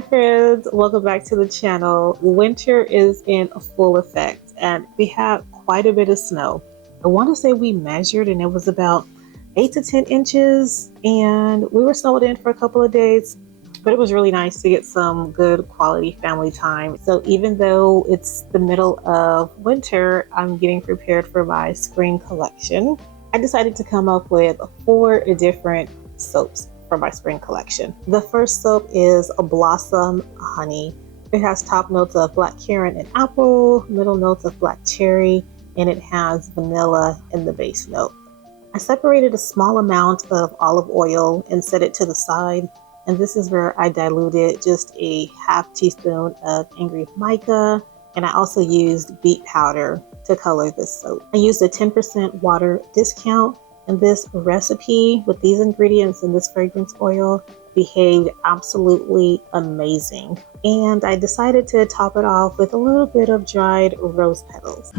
Hi friends, welcome back to the channel. Winter is in full effect and we have quite a bit of snow. I want to say we measured and it was about 8 to 10 inches and we were snowed in for a couple of days, but it was really nice to get some good quality family time. So even though it's the middle of winter, I'm getting prepared for my spring collection. I decided to come up with 4 different soaps for my spring collection. The first soap is a Blossom Honey. It has top notes of black currant and apple, middle notes of black cherry, and it has vanilla in the base note. I separated a small amount of olive oil and set it to the side, and this is where I diluted just a half teaspoon of angry mica, and I also used beet powder to color this soap. I used a 10% water discount, and this recipe with these ingredients and this fragrance oil behaved absolutely amazing. And I decided to top it off with a little bit of dried rose petals.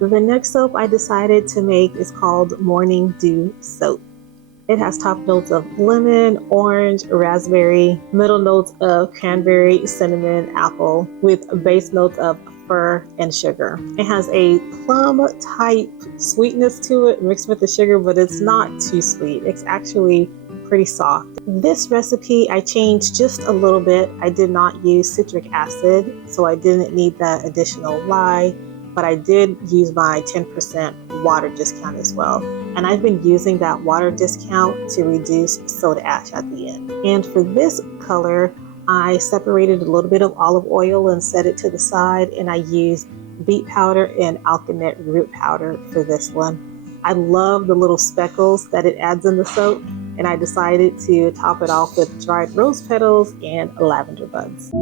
The next soap I decided to make is called Morning Dew Soap. It has top notes of lemon, orange, raspberry, middle notes of cranberry, cinnamon, apple, with base notes of fir and sugar. It has a plum type sweetness to it mixed with the sugar, but it's not too sweet. It's actually pretty soft. This recipe I changed just a little bit. I did not use citric acid, so I didn't need that additional lye, but I did use my 10% water discount as well. And I've been using that water discount to reduce soda ash at the end. And for this color, I separated a little bit of olive oil and set it to the side, and I used beet powder and alkanet root powder for this one. I love the little speckles that it adds in the soap, and I decided to top it off with dried rose petals and lavender buds.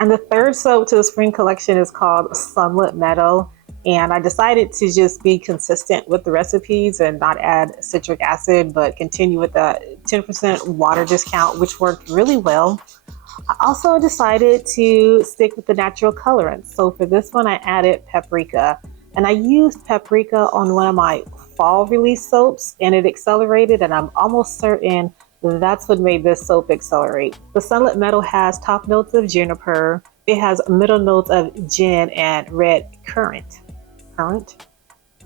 And the third soap to the spring collection is called Sunlit Meadow. And I decided to just be consistent with the recipes and not add citric acid, but continue with the 10% water discount, which worked really well. I also decided to stick with the natural colorants. So for this one, I added paprika. And I used paprika on one of my fall release soaps and it accelerated, and I'm almost certain that's what made this soap accelerate. The Sunlit Meadow has top notes of juniper. It has middle notes of gin and red currant. Currant?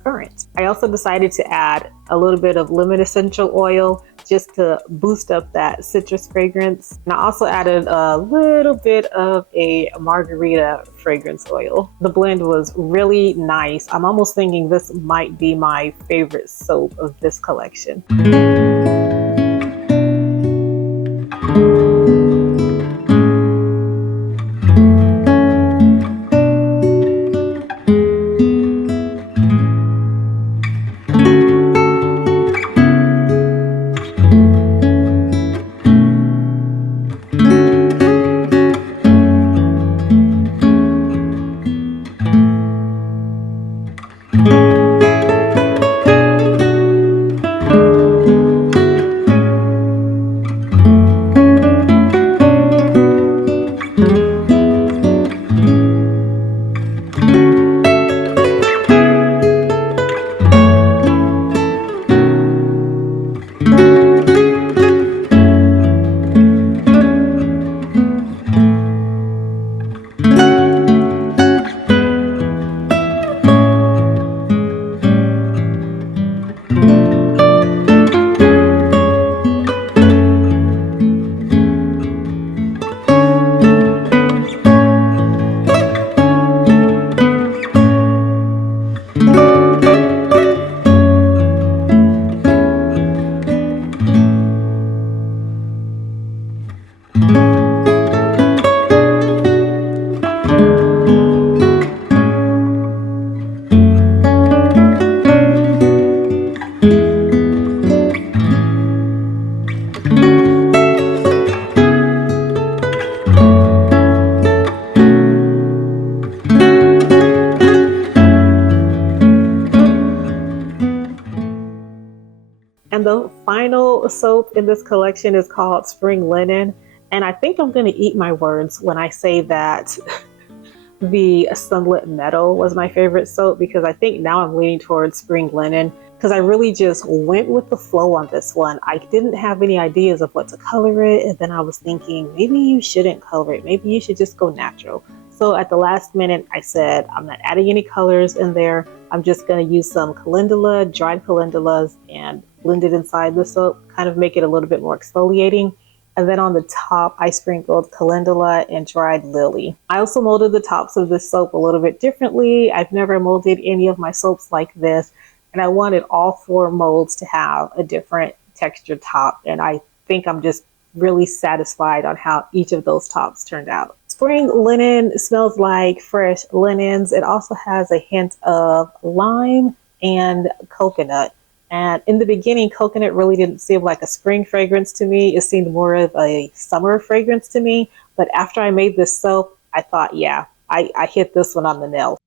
Currant. I also decided to add a little bit of lemon essential oil just to boost up that citrus fragrance. And I also added a little bit of a margarita fragrance oil. The blend was really nice. I'm almost thinking this might be my favorite soap of this collection. And the final soap in this collection is called Spring Linen. And I think I'm going to eat my words when I say that the Sunlit Meadow was my favorite soap, because I think now I'm leaning towards Spring Linen because I really just went with the flow on this one. I didn't have any ideas of what to color it, and then I was thinking maybe you shouldn't color it. Maybe you should just go natural. So at the last minute, I said I'm not adding any colors in there. I'm just going to use some calendula, dried calendulas, and blend it inside the soap, kind of make it a little bit more exfoliating. And then on the top, I sprinkled calendula and dried lily. I also molded the tops of this soap a little bit differently. I've never molded any of my soaps like this, and I wanted all 4 molds to have a different texture top. And I think I'm just really satisfied on how each of those tops turned out. Spring Linen smells like fresh linens. It also has a hint of lime and coconut. And in the beginning, coconut really didn't seem like a spring fragrance to me. It seemed more of a summer fragrance to me. But after I made this soap, I thought, yeah, I hit this one on the nail.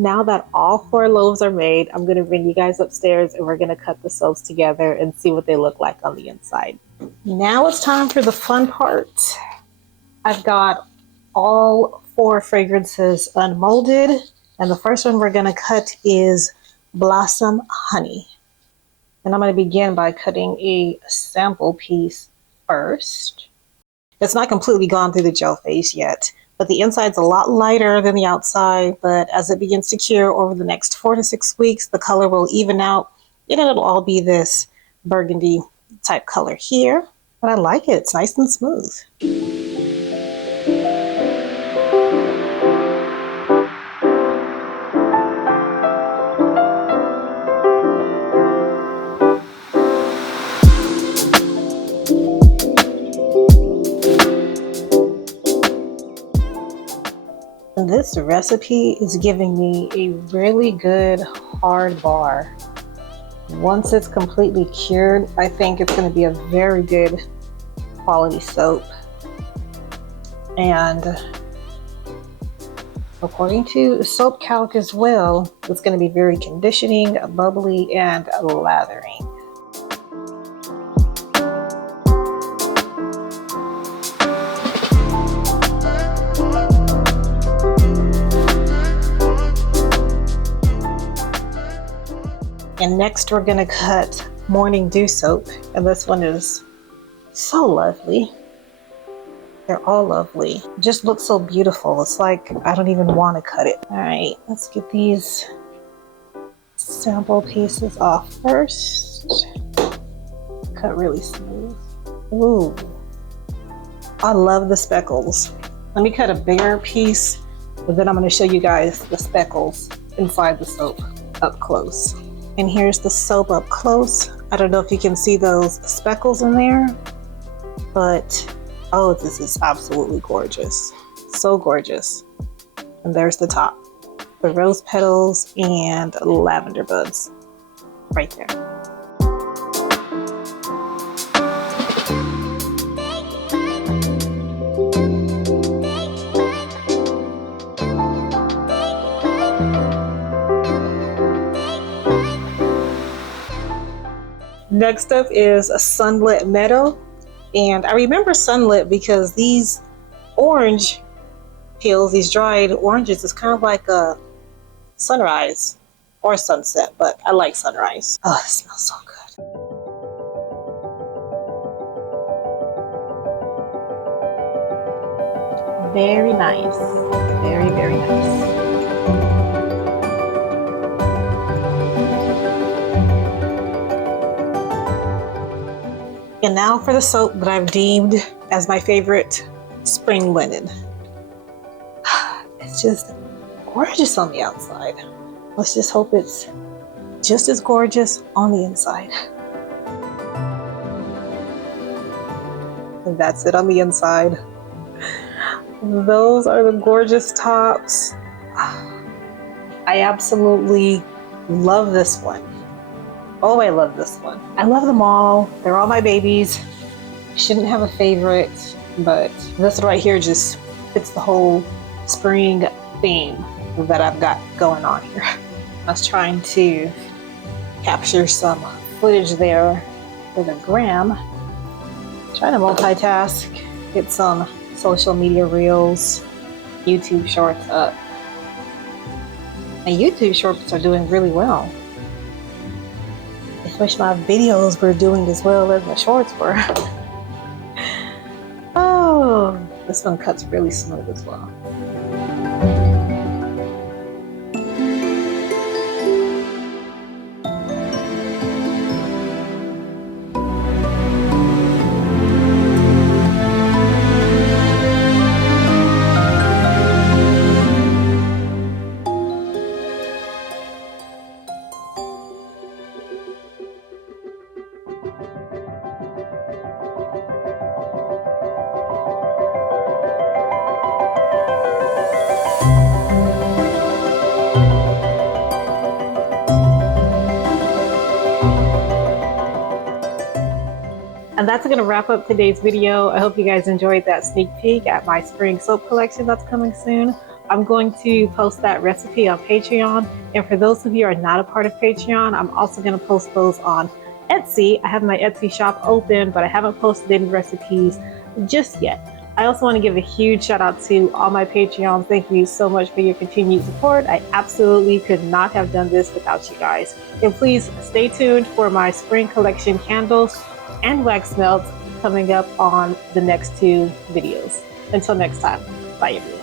And now that all 4 loaves are made, I'm going to bring you guys upstairs and we're going to cut the soaps together and see what they look like on the inside. Now it's time for the fun part. I've got all 4 fragrances unmolded, and the first one we're going to cut is Blossom Honey. And I'm going to begin by cutting a sample piece first. It's not completely gone through the gel phase yet, but the inside's a lot lighter than the outside. But as it begins to cure over the next 4 to 6 weeks, the color will even out and it'll all be this burgundy type color here. But I like it. It's nice and smooth. This recipe is giving me a really good hard bar. Once it's completely cured, I think it's going to be a very good quality soap. And according to Soap Calc as well, it's going to be very conditioning, bubbly, and lathering. And next we're gonna cut Morning Dew soap, and this one is so lovely. They're all lovely. It just looks so beautiful. It's like I don't even want to cut it. All right, let's get these sample pieces off first. Cut really smooth. Ooh, I love the speckles. Let me cut a bigger piece, but then I'm going to show you guys the speckles inside the soap up close. And here's the soap up close. I don't know if you can see those speckles in there, but oh, this is absolutely gorgeous. So gorgeous. And there's the top. The rose petals and lavender buds right there. Next up is a Sunlit Meadow. And I remember Sunlit because these orange peels, these dried oranges, is kind of like a sunrise or sunset, but I like sunrise. Oh, it smells so good. Very nice. Very, very nice. And now for the soap that I've deemed as my favorite, Spring Linen. It's just gorgeous on the outside. Let's just hope it's just as gorgeous on the inside. And that's it on the inside. Those are the gorgeous tops. I absolutely love this one. Oh, I love this one. I love them all. They're all my babies. I shouldn't have a favorite, but this one right here just fits the whole spring theme that I've got going on here. I was trying to capture some footage there for the gram. Trying to multitask, get some social media reels, YouTube shorts up. And YouTube shorts are doing really well. I wish my videos were doing as well as my shorts were. Oh, this one cuts really smooth as well. And that's going to wrap up today's video. I hope you guys enjoyed that sneak peek at my spring soap collection that's coming soon. I'm going to post that recipe on Patreon. And for those of you who are not a part of Patreon, I'm also going to post those on Etsy. I have my Etsy shop open, but I haven't posted any recipes just yet. I also want to give a huge shout out to all my Patreons. Thank you so much for your continued support. I absolutely could not have done this without you guys. And please stay tuned for my spring collection candles and wax melts coming up on the next two videos. Until next time, bye everyone.